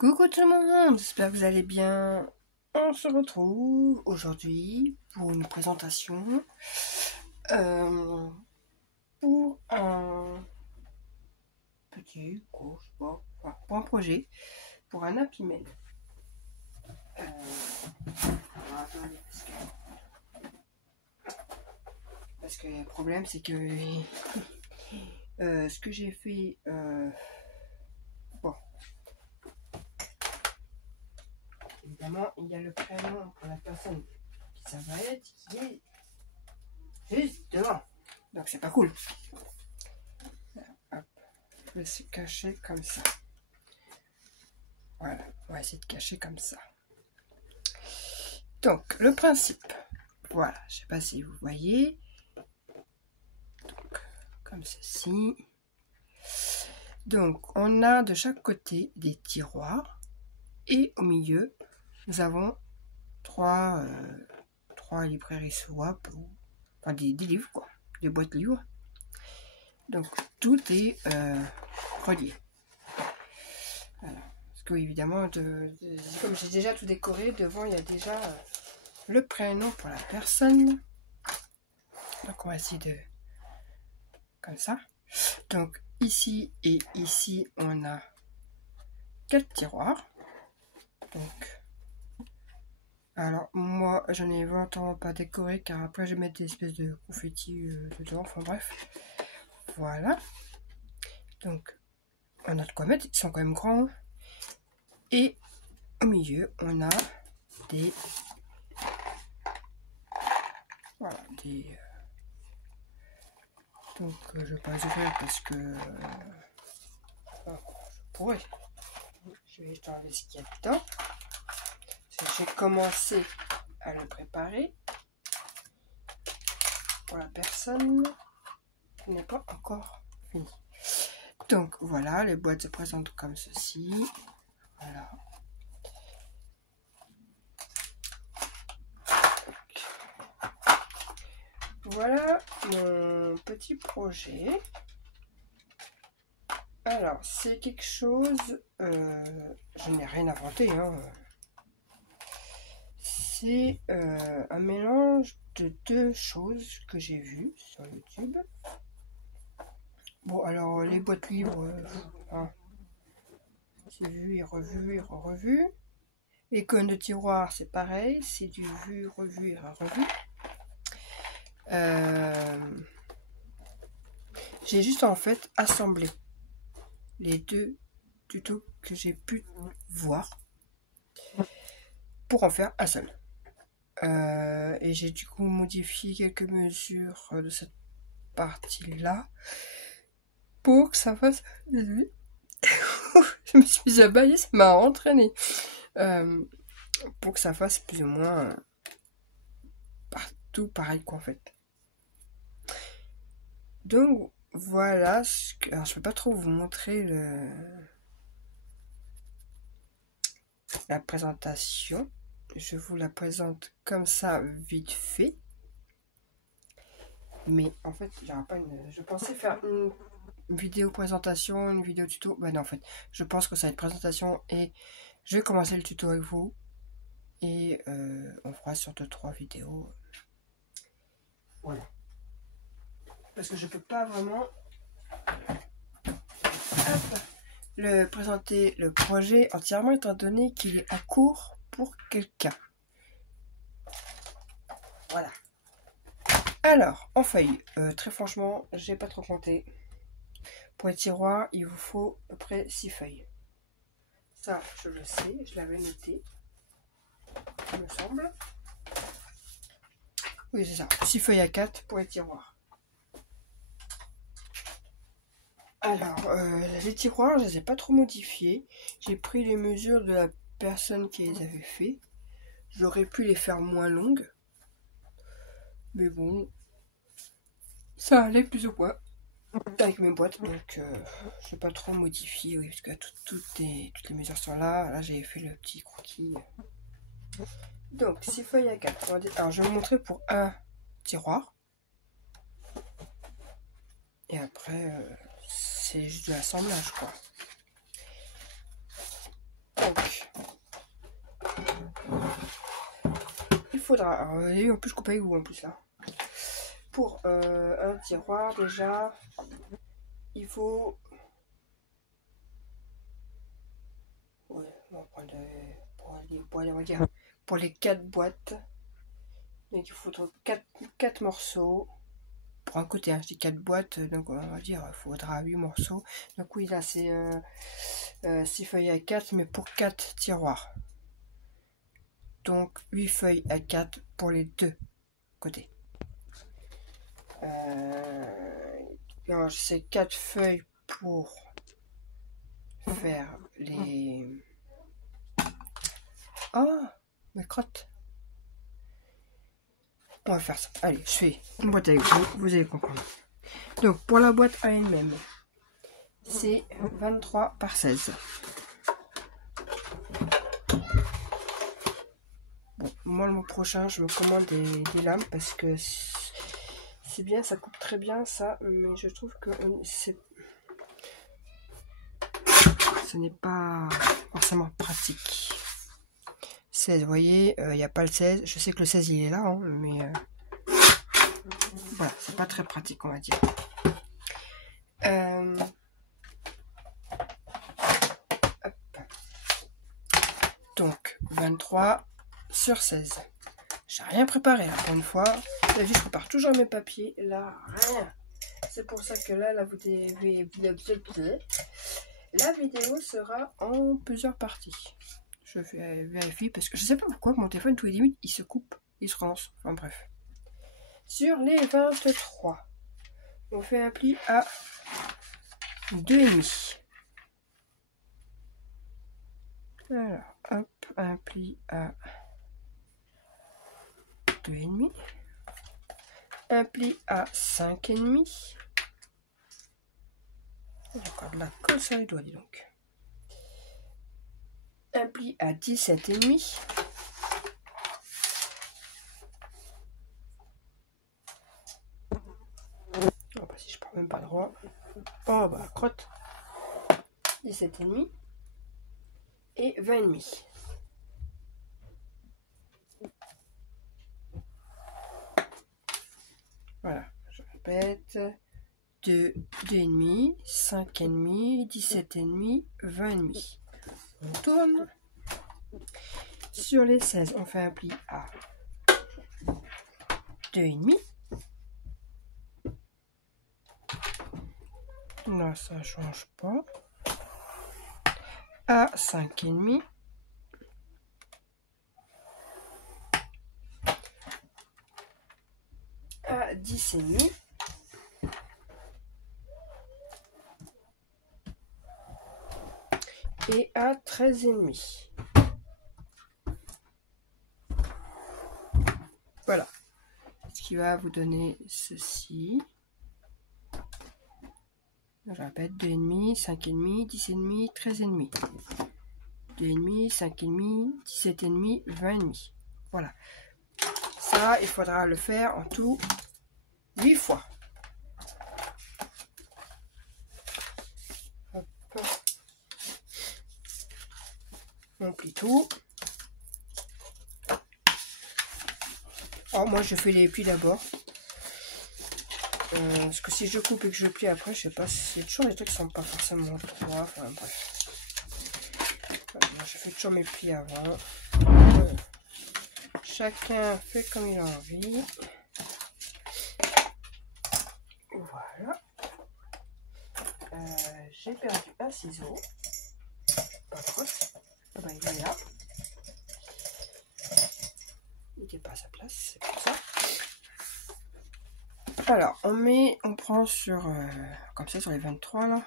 Coucou tout le monde, j'espère que vous allez bien. On se retrouve aujourd'hui pour une présentation pour un petit cours, pour un projet, pour un Happy Mail. Parce que le problème c'est que ce que j'ai fait, bon, évidemment il y a le prénom pour la personne qui ça va être, qui est juste devant. Donc c'est pas cool. Hop, je vais se cacher comme ça. Voilà, on va essayer de cacher comme ça. Donc le principe, voilà, je sais pas si vous voyez. Donc, comme ceci. Donc on a de chaque côté des tiroirs et au milieu nous avons trois librairies swap, enfin des livres quoi, des boîtes livres. Donc tout est relié. Voilà. Parce que évidemment, comme j'ai déjà tout décoré, devant il y a déjà le prénom pour la personne. Donc on va essayer de comme ça. Donc ici et ici on a 4 tiroirs. Donc alors moi j'en ai vraiment pas décoré car après je vais mettre des espèces de confettis dedans. Enfin bref. Voilà. Donc on a de quoi mettre, ils sont quand même grands. Et au milieu on a des voilà des donc je vais pas les ouvrir parce que je pourrais. Je vais juste enlever ce qu'il y a dedans. J'ai commencé à le préparer pour la personne qui n'est pas encore fini. Donc voilà, les boîtes se présentent comme ceci. Voilà. Voilà mon petit projet. Alors, c'est quelque chose... je n'ai rien inventé. Hein. C'est un mélange de deux choses que j'ai vues sur YouTube. Bon, alors, les boîtes livres... hein, c'est vu et revu et revu. Les cônes de tiroir, c'est pareil. C'est du vu, revu et revu. J'ai juste en fait assemblé les deux tutos que j'ai pu voir pour en faire un seul. Et j'ai du coup modifié quelques mesures de cette partie-là pour que ça fasse... Je me suis abaillée, ça m'a entraîné. Pour que ça fasse plus ou moins partout pareil quoi en fait. Donc voilà, alors je peux pas trop vous montrer la présentation. Je vous la présente comme ça vite fait. Mais en fait, je pensais faire une vidéo présentation, une vidéo tuto. Ben non, en fait, je pense que ça va être présentation et je vais commencer le tuto avec vous. Et on fera sur 2-3 vidéos. Voilà. Parce que je peux pas vraiment le présenter le projet entièrement étant donné qu'il est en cours pour quelqu'un. Voilà. Alors, en feuille, très franchement, j'ai pas trop compté. Pour les tiroirs, il vous faut à peu près 6 feuilles. Ça, je le sais, je l'avais noté. Il me semble. Oui, c'est ça. 6 feuilles à 4 pour les tiroirs. Alors, les tiroirs, je les ai pas trop modifiés. J'ai pris les mesures de la personne qui les avait fait. J'aurais pu les faire moins longues. Mais bon, ça allait plus ou moins avec mes boîtes. Donc, je n'ai pas trop modifié. Oui, parce que toutes les mesures sont là. Là, j'ai fait le petit croquis. Donc, 6 feuilles à 4. Alors, je vais vous montrer pour un tiroir. Et après, c'est juste de l'assemblage, quoi. Donc, faudra, alors, en plus je coupe avec vous en plus là. Pour un tiroir déjà, il faut... Ouais, on va prendre on va dire, pour les 4 boîtes. Donc il faudra 4 morceaux. Pour un côté, hein, je dis 4 boîtes, donc on va dire il faudra 8 morceaux. Donc oui, là c'est 6 feuilles à 4, mais pour 4 tiroirs. Donc 8 feuilles à 4 pour les 2 côtés. C'est 4 feuilles pour faire les... Oh, mes crottes. On va faire ça. Allez, je fais une boîte avec vous, vous allez comprendre. Donc pour la boîte à elle-même, c'est 23 par 16. Bon, moi le mois prochain, je me commande des lames parce que c'est bien, ça coupe très bien ça, mais je trouve que ce n'est pas forcément pratique. 16, vous voyez, il n'y a pas le 16. Je sais que le 16 il est là, hein, mais voilà, c'est pas très pratique, on va dire. Donc 23 sur 16. J'ai rien préparé là, pour une fois. Là, je prépare toujours mes papiers. Là, rien. C'est pour ça que là, la vidéo sera en plusieurs parties. Je vérifie parce que je sais pas pourquoi mon téléphone tous les 10 minutes il se coupe, il se relance. Enfin bref. Sur les 23, on fait un pli à 2,5. Alors, hop, un pli à 2,5. Un pli à 5,5. J'ai encore de la colle sur les doigts, dis donc. Un pli à 17,5. Oh bah si je prends même pas droit. Oh bah crotte. 17,5 et 20,5. Voilà, je répète. 2,5, 5,5, 17,5, 20,5. On tourne. Sur les 16, on fait un pli à 2,5. Là, ça ne change pas. À 5,5. À 10,5. Et à 13,5. Voilà. Ce qui va vous donner ceci. Je répète, 2,5, 5,5, 10,5, 13,5. 2,5, 5,5, 17,5, 20,5. Voilà. Ça, il faudra le faire en tout 8 fois. Hop. On plie tout. Alors moi je fais les plis d'abord. Parce que si je coupe et que je plie après, je sais pas, c'est toujours des trucs qui sont pas forcément droits. Enfin bref. Voilà, je fais toujours mes plis avant. Chacun fait comme il a envie. Voilà. J'ai perdu un ciseau. Pas trop. Ah bah, il est là. Il n'était pas à sa place, c'est pour ça. Alors, on prend sur, comme ça, sur les 23 là.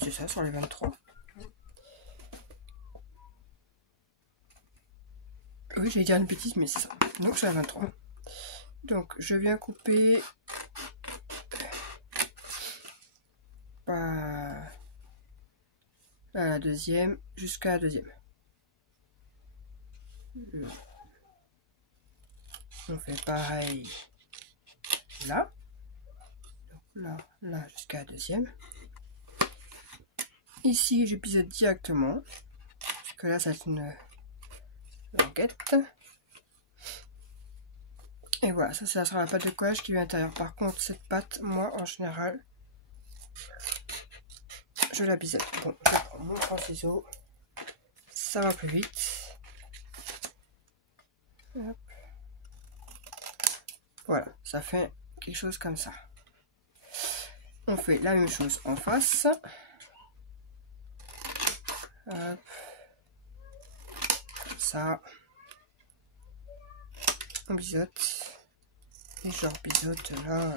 C'est ça, sur les 23. Oui, j'allais dire une bêtise, mais c'est ça. Donc, sur les 23. Donc, je viens couper à la deuxième jusqu'à la deuxième. On fait pareil là. Donc là jusqu'à la deuxième. Ici, je pivote directement. que là, ça va être une languette. Et voilà, ça sera la pâte de collage qui vient à l'intérieur. Par contre, cette pâte, moi, en général, je la biseute. Bon, je prends mon grand ciseau. Ça va plus vite. Hop. Voilà, ça fait quelque chose comme ça. On fait la même chose en face. Hop. Comme ça. On biseaute. Et je biseaute là.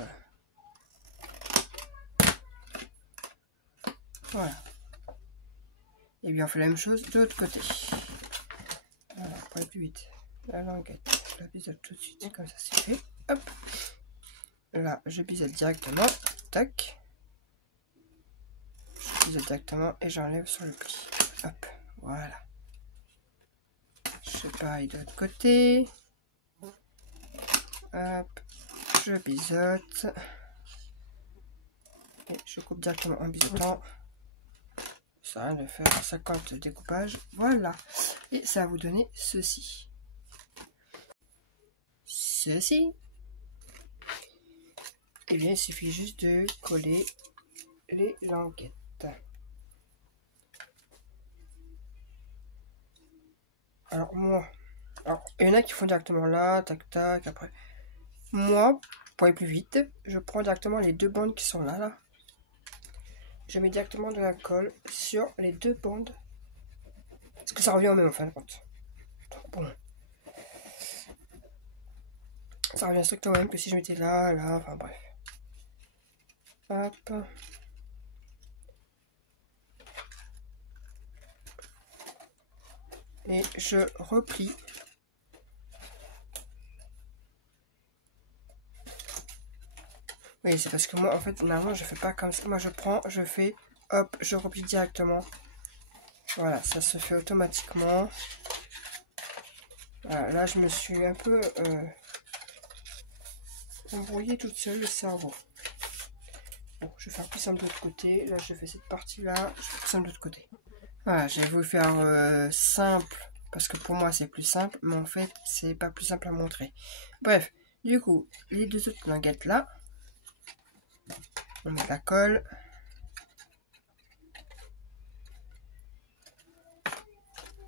Voilà. Et bien on fait la même chose de l'autre côté. Voilà, pour aller plus vite. La languette, je la biseaute tout de suite, comme ça c'est fait. Hop. Là, je biseaute directement. Tac. Je biseaute directement et j'enlève sur le pli. Hop. Voilà. Je fais pareil de l'autre côté. Hop. Je biseaute. Et je coupe directement en biseautant. Ça rien de faire 50 découpages. Voilà. Et ça va vous donner ceci. Ceci. Et bien, il suffit juste de coller les languettes. Alors, moi, il y en a qui font directement là, tac, tac, après. Moi, pour aller plus vite, je prends directement les deux bandes qui sont là. Je mets directement de la colle sur les deux bandes. Parce que ça revient au même en fin de compte. Bon. Ça revient strictement au même que si je mettais là, enfin bref. Hop. Et je replie. Oui, c'est parce que moi, en fait, normalement, je fais pas comme ça. Moi, je prends, je fais, hop, je replie directement. Voilà, ça se fait automatiquement. Voilà, là, je me suis un peu embrouillée toute seule le cerveau. Bon, je vais faire plus simple de l'autre côté. Là, je fais cette partie-là, je fais plus simple de l'autre côté. Voilà, j'ai voulu faire simple, parce que pour moi, c'est plus simple, mais en fait, c'est pas plus simple à montrer. Bref, du coup, les deux autres languettes là, on met de la colle.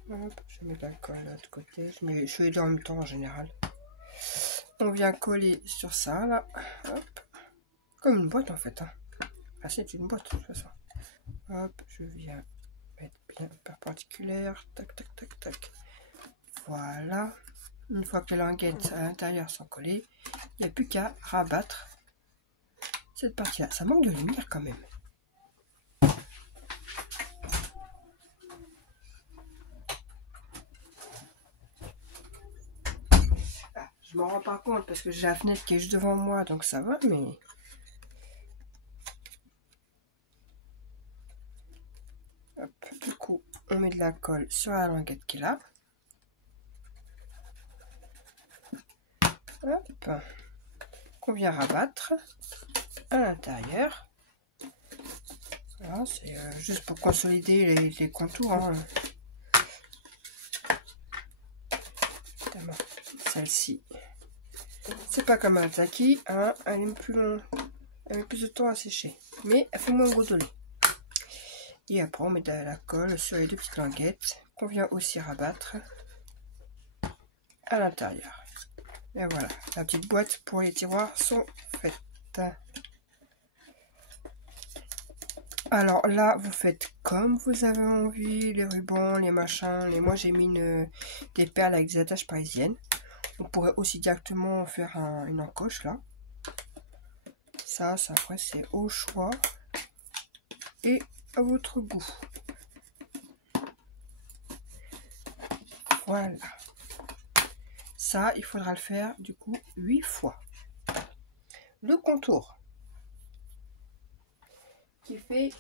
Hop, je mets de la colle de l'autre côté. Je fais les deux en même temps en général. On vient coller sur ça là. Hop. Comme une boîte en fait. Hein. Ah, c'est une boîte de toute façon. Hop, je viens mettre bien perpendiculaire. Tac, tac, tac, tac. Voilà. Une fois que les languettes à l'intérieur sont collées, il n'y a plus qu'à rabattre cette partie-là. Ça manque de lumière quand même. Je m'en rends pas compte parce que j'ai la fenêtre qui est juste devant moi, donc ça va, mais... Hop, du coup, on met de la colle sur la languette qui est là. Hop, qu'on vient rabattre à l'intérieur. Voilà, c'est juste pour consolider les contours. Hein. Celle-ci, c'est pas comme un taki, hein, elle est plus long, elle met plus de temps à sécher, mais elle fait moins brodolée. Et après on met de la colle sur les deux petites languettes qu'on vient aussi rabattre à l'intérieur. Et voilà, la petite boîte pour les tiroirs sont faites. Alors là, vous faites comme vous avez envie, les rubans, les machins. Moi j'ai mis des perles avec des attaches parisiennes. On pourrait aussi directement faire une encoche là. Ça après c'est au choix et à votre goût. Voilà. Ça, il faudra le faire du coup 8 fois. Le contour qui fait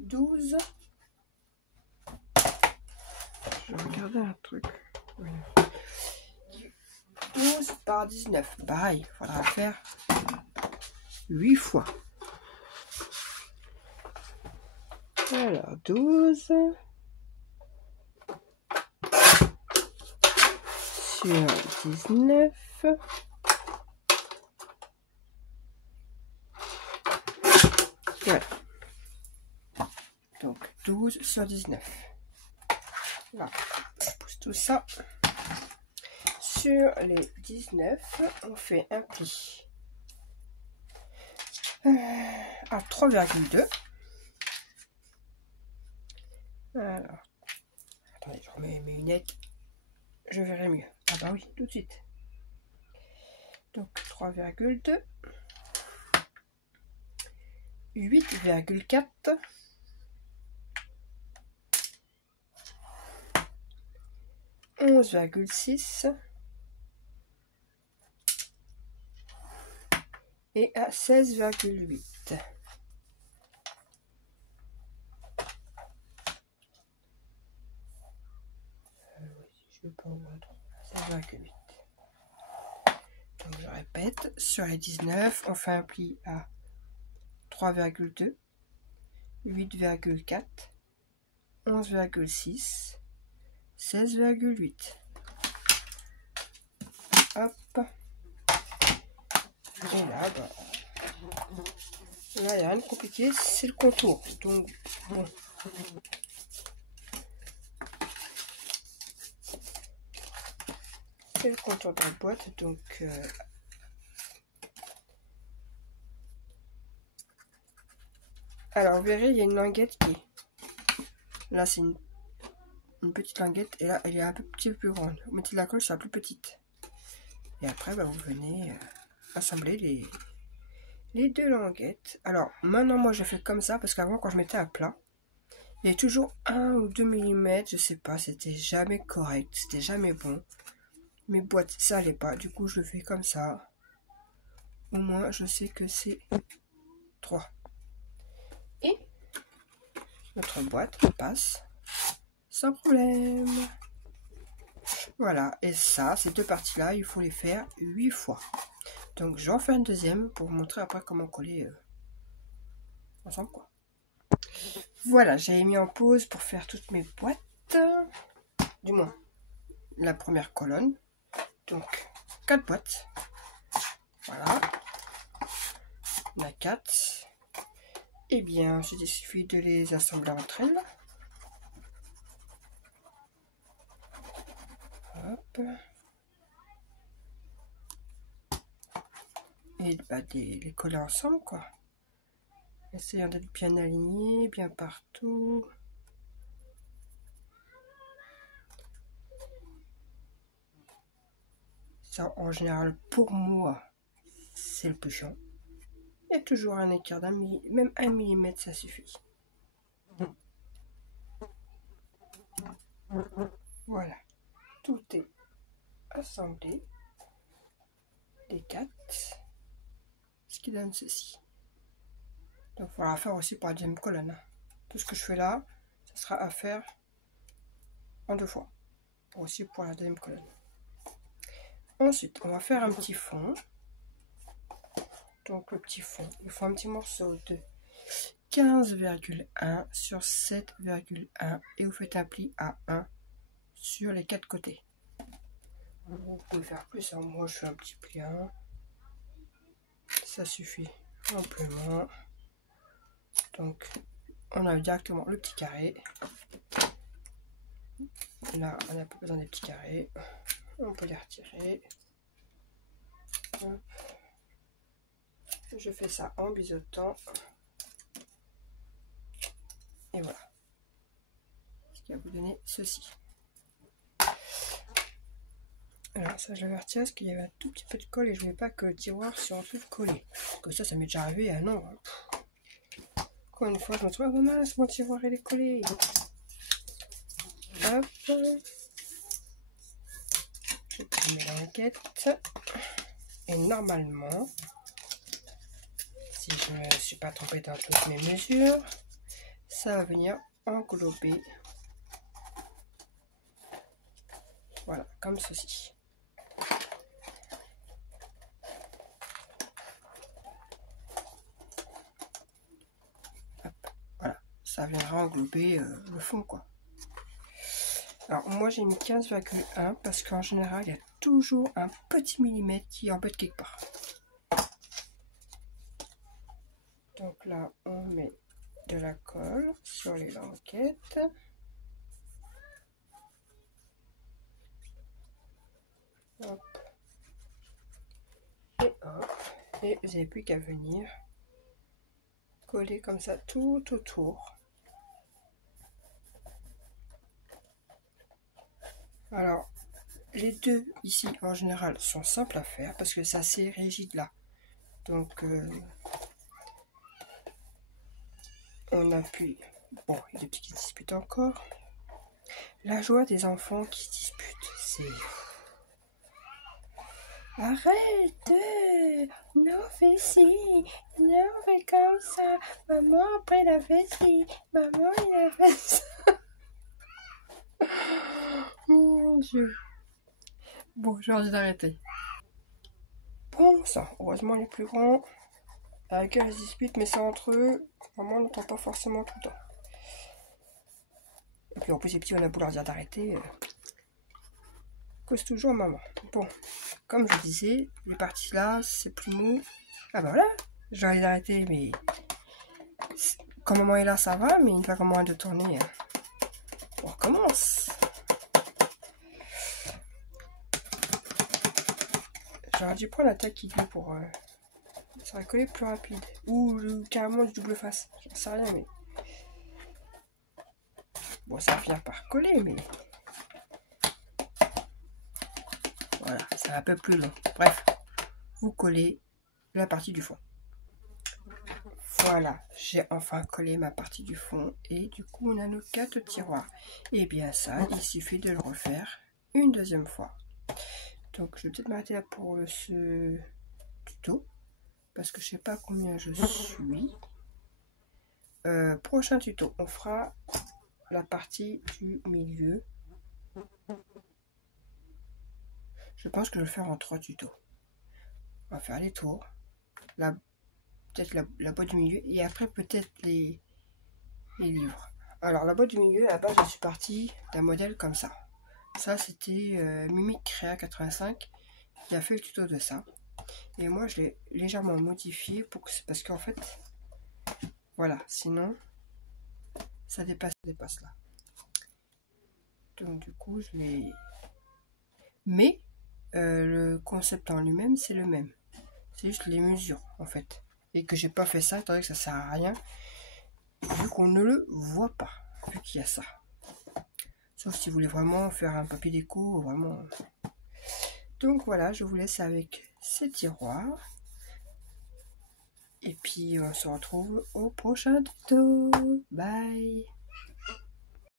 12. Je vais regarder un truc. Oui. 12 par 19. Pareil, il faudra le faire 8 fois. Alors, 12 sur 19. Voilà. Donc 12 sur 19. Là, on pousse tout ça. Sur les 19, on fait un pli à 3,2. Alors, attendez, je remets mes lunettes, je verrai mieux. Ah bah oui, tout de suite. Donc 3,2, 8,4, 11,6 et à 16,8. Je vais pas voir trop. 16,8. Donc je répète, sur les 19, on fait un pli à 3,2, 8,4, 11,6, 16,8. Hop. Et là, bah, là, il n'y a rien de compliqué, c'est le contour. Donc, bon. C'est le contour de la boîte. Donc, alors, vous verrez, il y a une languette qui est... Là, c'est une petite languette. Et là, elle est un petit peu plus grande. Vous mettez de la colle sur la plus petite. Et après, bah, vous venez assembler les deux languettes. Alors, maintenant, moi, je fais comme ça. Parce qu'avant, quand je mettais à plat, il y avait toujours 1 ou 2 mm. Je sais pas, c'était jamais correct. C'était jamais bon. Mes boîtes, ça allait pas. Du coup, je le fais comme ça. Au moins, je sais que c'est 3. Et notre boîte passe sans problème. Voilà. Et ça, ces deux parties-là, il faut les faire 8 fois. Donc, j'en fais une deuxième pour vous montrer après comment coller ensemble, quoi. Voilà, j'avais mis en pause pour faire toutes mes boîtes. Du moins, la première colonne. Donc, 4 boîtes. Voilà. On a 4. Et bien, il suffit de les assembler entre elles. Hop. Et bah, les coller ensemble, quoi. Essayons d'être bien alignés, bien partout. Ça, en général, pour moi, c'est le plus chiant. Il y a toujours un écart d'un millimètre, même 1 mm, ça suffit. Voilà, tout est assemblé. Les 4, ce qui donne ceci. Donc, il faudra faire aussi pour la deuxième colonne. Tout ce que je fais là, ça sera à faire en 2 fois. Aussi pour la deuxième colonne. Ensuite, on va faire un petit fond. Donc, le petit fond, il faut un petit morceau de 15,1 sur 7,1 et vous faites un pli à 1 sur les 4 côtés. Vous pouvez faire plus, hein. Moi je fais un petit pli à 1. Ça suffit amplement. Donc, on a directement le petit carré. Là, on n'a pas besoin des petits carrés. On peut les retirer. Hop. Je fais ça en biseautant. Et voilà. Ce qui va vous donner ceci. Alors ça, je vais retirer parce qu'il y avait un tout petit peu de colle et je ne voulais pas que le tiroir soit en tout collé. Parce que ça m'est déjà arrivé. Ah non. Encore une fois, je me trouve, oh mince, mon tiroir il est collé. Hop. Je prends mes languettes. Et normalement, si je ne me suis pas trompée dans toutes mes mesures, ça va venir englober. Voilà, comme ceci. Hop, voilà, ça viendra englober le fond, quoi. Alors, moi j'ai mis 15,1 parce qu'en général, il y a toujours un petit millimètre qui embête quelque part. Donc là, on met de la colle sur les languettes. Hop. Et hop. Et vous n'avez plus qu'à venir coller comme ça tout autour. Alors, les deux ici en général sont simples à faire parce que c'est assez rigide là. Donc, on appuie. Bon, il y a des petits qui se disputent encore. La joie des enfants qui se disputent, c'est... Arrête! Non, fais ci! Non, fais comme ça! Maman, après, il a fait ci! Maman, il a fait ça! Mon Dieu! Bon, j'ai envie d'arrêter. Bon, ça, heureusement, les plus grands, avec eux, ils se disputent, mais c'est entre eux. Maman n'entend pas forcément tout le temps. Et puis, en plus, les petits, on a beau leur dire d'arrêter. Cause toujours à maman. Bon, comme je disais, les parties là, c'est plus mou. Ah bah voilà, j'ai envie d'arrêter, mais quand maman est là, ça va, mais une fois qu'on a de tourner, on recommence. J'aurais dû prendre la taquille pour... ça aurait collé plus rapide. Ou carrément du double face. J'en sais rien, mais... Bon, ça vient par coller, mais... Voilà, c'est un peu plus long. Bref, vous collez la partie du fond. Voilà, j'ai enfin collé ma partie du fond et du coup on a nos 4 tiroirs. Et bien ça, il suffit de le refaire une deuxième fois. Donc je vais peut-être m'arrêter là pour ce tuto parce que je sais pas combien je suis. Prochain tuto, on fera la partie du milieu. Je pense que je vais le faire en 3 tutos. On va faire les tours, peut-être la boîte du milieu et après peut-être les livres. Alors la boîte du milieu, à la base je suis partie d'un modèle comme ça. Ça c'était Mimic Créa 85 qui a fait le tuto de ça. Et moi je l'ai légèrement modifié parce qu'en fait, voilà, sinon ça dépasse là. Donc du coup je l'ai... Mais le concept en lui-même c'est le même. C'est juste les mesures en fait. Et que j'ai pas fait ça, étant donné que ça sert à rien. Vu qu'on ne le voit pas, vu qu'il y a ça. Sauf si vous voulez vraiment faire un papier déco, vraiment. Donc voilà, je vous laisse avec ces tiroirs. Et puis on se retrouve au prochain tuto. Bye!